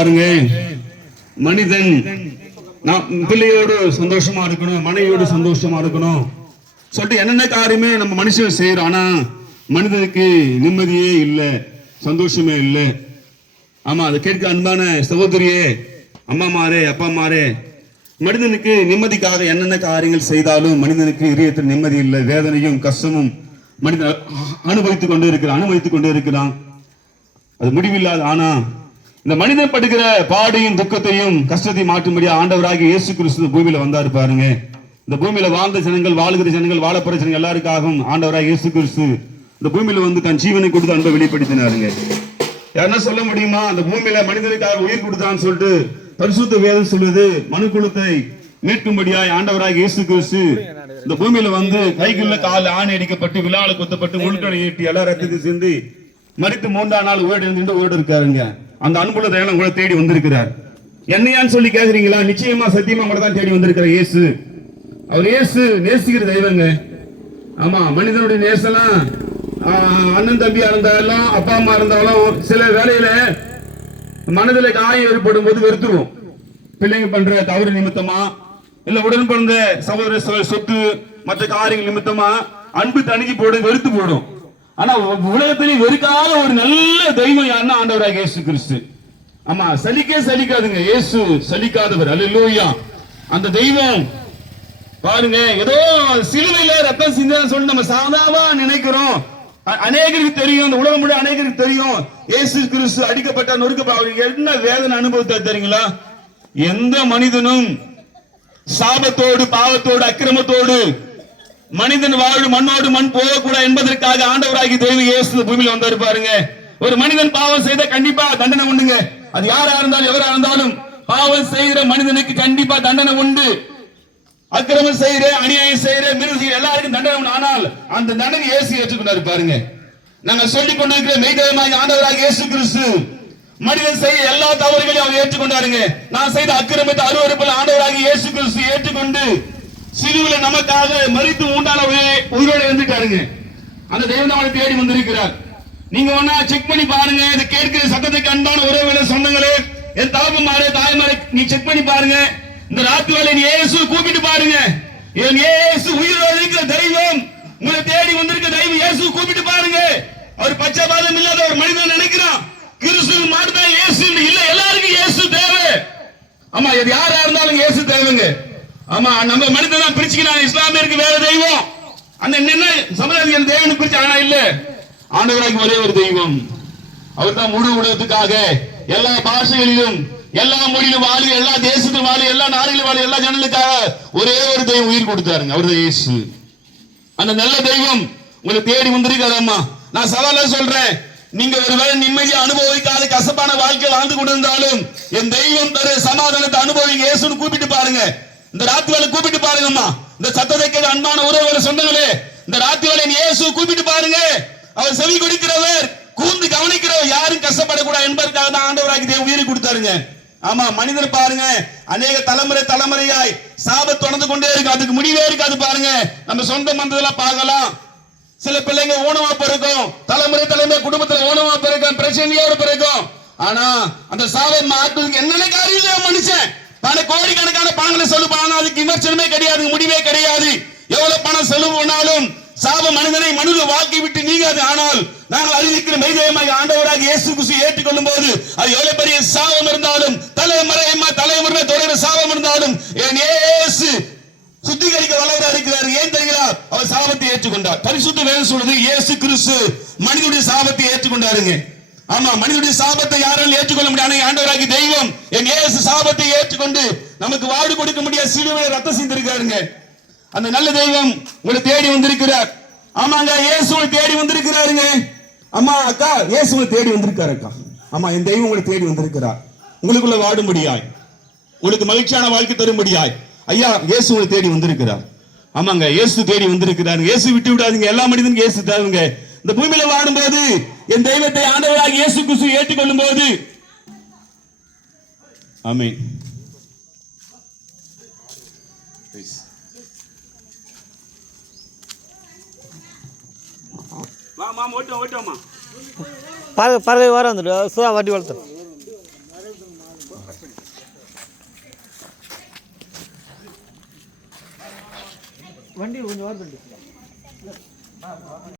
பாருங்க, மனிதன் பிள்ளையோடு சந்தோஷமா இருக்கணும், மனைவியோடு சந்தோஷமா இருக்கணும் சொல்லிட்டு என்னென்ன காரியமே நம்ம மனுஷன் செய்யறோம். ஆனா மனிதனுக்கு நிம்மதியே இல்லை, சந்தோஷமே இல்லை. ஆமா, அதை கேட்க அன்பான சகோதரியே, அம்மாமாரே, அப்பாமாரே, மனிதனுக்கு நிம்மதிக்காக என்னென்ன காரியங்கள் செய்தாலும் மனிதனுக்கு இதயத்தில் நிம்மதி இல்லை, வேதனையும் கஷ்டமும் மனிதன் அனுபவித்துக் கொண்டே இருக்கிறான். அது முடிவில்லாது. ஆனா இந்த மனிதன் படுகிற பாடையும் துக்கத்தையும் கஷ்டத்தையும் மாற்றும்படியா ஆண்டவராகிய இயேசு கிறிஸ்து பூமியில வந்தாரு. பாருங்க, இந்த பூமியில வாழ்ந்த ஜனங்கள், வாழுகிற ஜனங்கள், வாழப்படுற ஜனங்கள் எல்லாருக்காகவும் ஆண்டவராகிய இயேசு கிறிஸ்து இந்த பூமியில வந்து தன் ஜீவனை கொடுத்து அன்பை வெளிப்படுத்தினாருங்க. யாருன்னா சொல்ல முடியுமா அந்த பூமியில மனிதனுக்காக உயிர் கொடுத்தான்னு சொல்லிட்டு? பரிசுத்த வேதம் சொல்லுது, மனு குலத்தை மீட்கும்படியாய் ஆண்டவராகிய இயேசு கிறிஸ்து இந்த பூமியில வந்து கைக்குள்ள கால் ஆணை அடிக்கப்பட்டு விழால குத்தப்பட்டு முழுக்கடை ஈட்டி எல்லா ரத்தத்தை சிந்தி மறித்து 3ஆம் நாள் உயிரோடு இருக்காருங்க. அந்த அன்புள்ள தேவன் உங்களை தேடி வந்திருக்கிறார். என்னையான்னு சொல்லி கேக்குறீங்களா? நிச்சயமா சத்தியமா உங்களை தான் தேடி வந்திருக்கிற இயேசு. அவர் இயேசு நேசிக்கிற தெய்வங்க. ஆமா, மனிதனுடைய நேசலாம் அண்ணன் தம்பியா இருந்தாலும் அப்பா அம்மா இருந்தாலும் சில வேலையில மனதில் காயம் ஏற்படும் போது வெறுத்துருவோம். பிள்ளைங்க பண்ற தவறு நிமித்தமா, இல்ல உடன் பிறந்த சகோதர சொத்து மற்ற காரியங்கள் நிமித்தமா அன்பு தணிக்கி போடும், வெறுத்து போடும். ஆனா உலகத்திலே வெறுக்காத ஒரு நல்ல தெய்வம் யாருன்னா ஆண்டவராகிய இயேசு கிறிஸ்து. ஆமா, சலிக்காதுங்க. இயேசு சலிக்காதவர். அல்லேலூயா. அந்த தெய்வம் பாருங்க, ஏதோ சிலுவையில ரத்தம் சிந்தனை சொல்லி நம்ம சாதாவா நினைக்கிறோம். அநேகருக்கு தெரியும், அந்த உலகம் முழுவதும் அநேகருக்கு தெரியும் இயேசு கிறிஸ்து அடிக்கப்பட்ட நொறுக்கப்பட்ட அவர் என்ன வேதனை அனுபவித்தார் தெரியுங்களா? எந்த மனிதனும் சாபத்தோடு, பாவத்தோடு, அக்கிரமத்தோடு மனிதன் வாழும் மண்ணோடு மண் போகக்கூடாது என்பதற்காக ஆண்டவராகிய தெய்வம் இயேசு பூமியில் வந்தாரு. பாருங்க, ஒரு மனிதன் பாவம் செய்த கண்டிப்பா தண்டனை உண்டுங்க. அது யாரா இருந்தாலும் எவரா இருந்தாலும் பாவம் செய்கிற மனிதனுக்கு கண்டிப்பா தண்டனை உண்டு. அக்கிரமம் செய்யற, அநியாயம் செய்யற, மிருகம் செய்யற எல்லாருக்கும் தண்டனை உண்டு. ஆனால் அந்த தண்டனை இயேசு ஏற்றுக்கொண்டாரு. பாருங்க, நாங்க சொல்லிக் கொண்டிருக்கிற மெய்தேவமாகிய ஆண்டவராகிய இயேசு கிறிஸ்து மனிதன் செய்ய எல்லா தவறுகளையும் அவர் ஏற்றுக்கொண்டாருங்க. நான் செய்த அக்கிரமத்தை அருவருப்பில் ஆண்டவராகிய இயேசு கிறிஸ்து ஏற்றுக்கொண்டு சிலுவையில் நமக்காக மரித்து உண்டான உயிரோடு இருந்துட்டாருங்க. அந்த தெய்வம் நம்மளை தேடி வந்திருக்கிறார். நீங்க ஒன்னா செக் பண்ணி பாருங்க. இதை கேட்கிற சத்தத்துக்கு அன்பான உறவினர் சொந்தங்களே, என் தாய்மாரே, நீ செக் பண்ணி பாருங்க. இந்த ராத்திரி வேளை இயேசு கூப்பிட்டு பாருங்க. என் இயேசு உயிரோடு இருக்கிற தெய்வம், உங்களை தேடி வந்திருக்க தெய்வம் இயேசு கூப்பிட்டு பாருங்க. அவர் பச்சைபாதம் இல்லாத ஒரு மனிதன் நினைக்கிறான் கிறிஸ்து மட்டும்தான் இயேசு இல்ல, எல்லாருக்கும் இயேசு தேவை. ஆமா, இது யாரா இருந்தாலும் இயேசு தேவைங்க. ஆமா, நம்ம மனிதன் தான் பிரிச்சுக்கிறான். இஸ்லாமியருக்கு வேற தெய்வம், அந்த என்ன சமுதாயம் தேவனுக்கு பிரிச்சு. ஆனா இல்ல, ஆண்டவராகி ஒரே ஒரு தெய்வம். அவர் தான் முழு உலகத்துக்காக எல்லா பாஷைகளிலும், எல்லா மொழியிலும் வாழி, எல்லா தேசத்திலும் வாழி, எல்லா நாடுகளிலும் வாழி, எல்லா ஜனங்களுக்காக ஒரே ஒரு தெய்வம் உயிர் கொடுத்தாருங்க. அவர் தான் இயேசு. அந்த நல்ல தெய்வம் உங்களை தேடி வந்திருக்காரம்மா. நான் சவாலா சொல்றேன், நீங்க ஒருவேளை நிம்மதியை அனுபவிக்காத கசப்பான வாழ்க்கையில் வாழ்ந்து கொண்டிருந்தாலும் என் தெய்வம் தர சமாதானத்தை அனுபவிங்க. இயேசுன்னு கூப்பிட்டு பாருங்க. இந்த ராத்திரி வேலை கூப்பிட்டு பாருங்கம்மா. இந்த சத்தத்தை கேட்க அன்பான உறவுகளை சொந்தங்களே, இந்த ராத்திரி வேலை இயேசு கூப்பிட்டு பாருங்க. அவர் செவி கொடுக்கிறவர், கூர்ந்து கவனிக்கிறவர், யாரும் கஷ்டப்படக்கூடாது என்பதற்காக தான் ஆண்டவராகி தேவன் உயிரை கொடுத்தாருங்க. ஆமா, மனிதர் பாருங்க, அநேக தலைமுறையாய் சாபத் தொடர்ந்து கொண்டே இருக்கு. அதுக்கு முடிவே இருக்காது. பாருங்க, நம்ம சொந்த மந்ததெல்லாம் பார்க்கலாம். சில பிள்ளைங்க ஊனமா பிறக்கும், தலைமுறை குடும்பத்துல ஊனமா பிறக்கும், பிரச்சனையோட பிறக்கும். ஆனா அந்த சாபம் மாற்றுவதற்கு என்னென்ன காரியம் மனுஷன் பல கோடிக்கணக்கான பணங்களை செலவு பண்ணாலும் அதுக்கு விமர்சனமே கிடையாது, முடிவே கிடையாது. எவ்வளவு பணம் செலவு பண்ணாலும் சாப மனிதனை மனித வாழ்க்கை விட்டு நீங்காது. ஆனால் நாங்கள் அறிவிக்கிற மெய்தேவமாகிய ஆண்டவராக இயேசு கிறிஸ்து ஏற்றுக்கொள்ளும் போது அது எவ்வளவு பெரிய சாபம் இருந்தாலும், தலைமுறை தொடர்கிற சாபம் இருந்தாலும் என் இயேசு சுத்திகரிக்க வல்லவராக இருக்கிறார். ஏன் தெரிகிறார்? அவர் சாபத்தை ஏற்றுக்கொண்டார். பரிசுத்த வேதம் சொல்றது இயேசு கிறிஸ்து மனிதனுடைய சாபத்தை ஏற்றுக்கொண்டாருங்க. ஆமா, மனிதனுடைய சாபத்தை யாராலும் ஏற்றுக்கொள்ள முடியாது. ஆண்டவராகிய தெய்வம் என் இயேசு சாபத்தை ஏற்றுக்கொண்டு நமக்கு வாழ்வு கொடுக்க முடியாது. சிலுவையில் ரத்தம் சிந்திருக்காருங்க. அந்த நல்ல தெய்வம் உங்களை தேடி வந்திருக்கிறார். ஆமாங்க, இயேசு உங்களை தேடி வந்திருக்கிறாருங்க. அம்மா, அக்கா, இயேசு உங்களை தேடி வந்திருக்காரு. அக்கா, ஆமா, என் தெய்வம் உங்களை தேடி வந்திருக்கிறார். உங்களுக்குள்ள வாடும்படியாய், உங்களுக்கு மகிழ்ச்சியான வாழ்க்கை தரும்படியாய் ஐயா இயேசு உங்களை தேடி வந்திருக்கிறார். ஆமாங்க, இயேசு தேடி வந்திருக்கிறார். இயேசு விட்டு விடாதீங்க. எல்லா மனிதனுக்கும் இயேசு தேவைங்க. இந்த பூமியில வாடும்போது என் தெய்வத்தை ஆண்டவராக இயேசு கிறிஸ்து ஏற்றுக்கொள்ளும் போது ஆமென். பறவை வர வந்துட்டு சுதா வட்டி வளர்த்து வண்டி கொஞ்சம் வருது